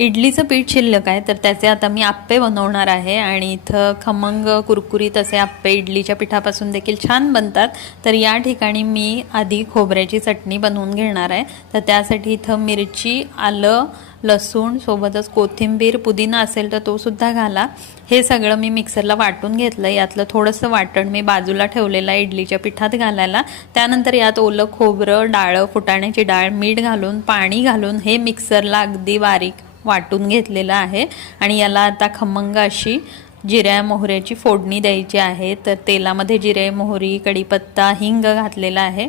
इडलीचं पीठ शिल्लक आहे तर त्याचे आता मी आप्पे बनवणार आहे आणि इथं खमंग कुरकुरीत असे आप्पे इडलीच्या पिठापासून देखील छान बनतात. तर या ठिकाणी मी आधी खोबऱ्याची चटणी बनवून घेणार आहे. तर त्यासाठी इथं मिरची आलं लसूण सोबतच कोथिंबीर पुदिना असेल तर तो सुद्धा घाला. हे सगळं मी मिक्सरला वाटून घेतलं यातलं थोडंसं वाटण मी बाजूला ठेवलेलं आहे इडलीच्या पिठात घालायला. त्यानंतर यात ओलं खोबरं डाळं फुटाण्याची डाळ मीठ घालून पाणी घालून हे मिक्सरला अगदी बारीक वाटून घेतलेलं आहे. आणि याला आता खमंग अशी जिऱ्या मोहऱ्याची फोडणी द्यायची आहे. तर तेलामध्ये जिरे मोहरी कढीपत्ता हिंग घातलेला आहे.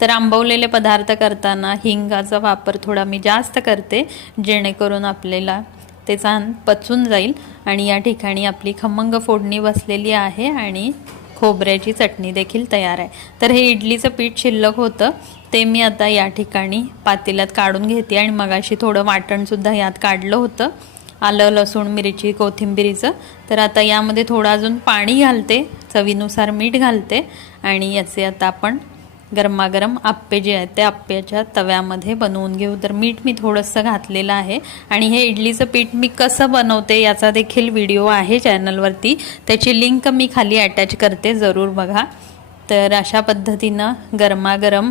तर आंबवलेले पदार्थ करताना हिंगाचा वापर थोडा मी जास्त करते जेणेकरून आपल्याला ते छान पचून जाईल. आणि या ठिकाणी आपली खमंग फोडणी बसलेली आहे आणि खोबऱ्याची चटणी देखील तयार आहे. तर हे इडलीचं पीठ शिल्लक होतं. ते मी आता या ठिकाणी पातेल्यात काढून घेते आणि मगाशी थोडं वाटणसुद्धा यात काढलं होतं. आलं लसूण मिरची कोथिंबिरीचं. तर आता यामध्ये थोडं अजून पाणी घालते. चवीनुसार मीठ घालते. आणि याचे आता आपण गरमागरम आप्पे जे आहेत ते आप्प्याच्या तव्यामध्ये बनवून घेऊ. तर मीठ मी थोडंसं घातलेलं आहे. आणि हे इडलीचं पीठ मी कसं बनवते याचा देखील व्हिडिओ आहे चॅनलवरती. त्याची लिंक मी खाली अटॅच करते जरूर बघा. तर अशा पद्धतीनं गरमागरम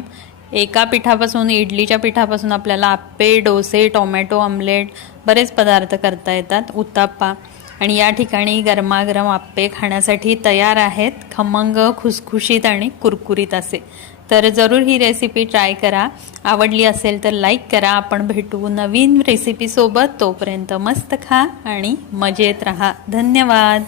एका पिठापासून इडलीच्या पिठापासून आपल्याला आप्पे डोसे टोमॅटो ऑमलेट बरेच पदार्थ करता येतात. उत्ताप्पा. आणि या ठिकाणी गरमागरम आप्पे खाण्यासाठी तयार आहेत खमंग खुसखुशीत आणि कुरकुरीत असे. तर जरूर ही रेसिपी ट्राय करा. आवडली असेल तर लाईक करा. आपण भेटू नवीन रेसिपीसोबत तोपर्यंत मस्त खा आणि मजेत राहा. धन्यवाद.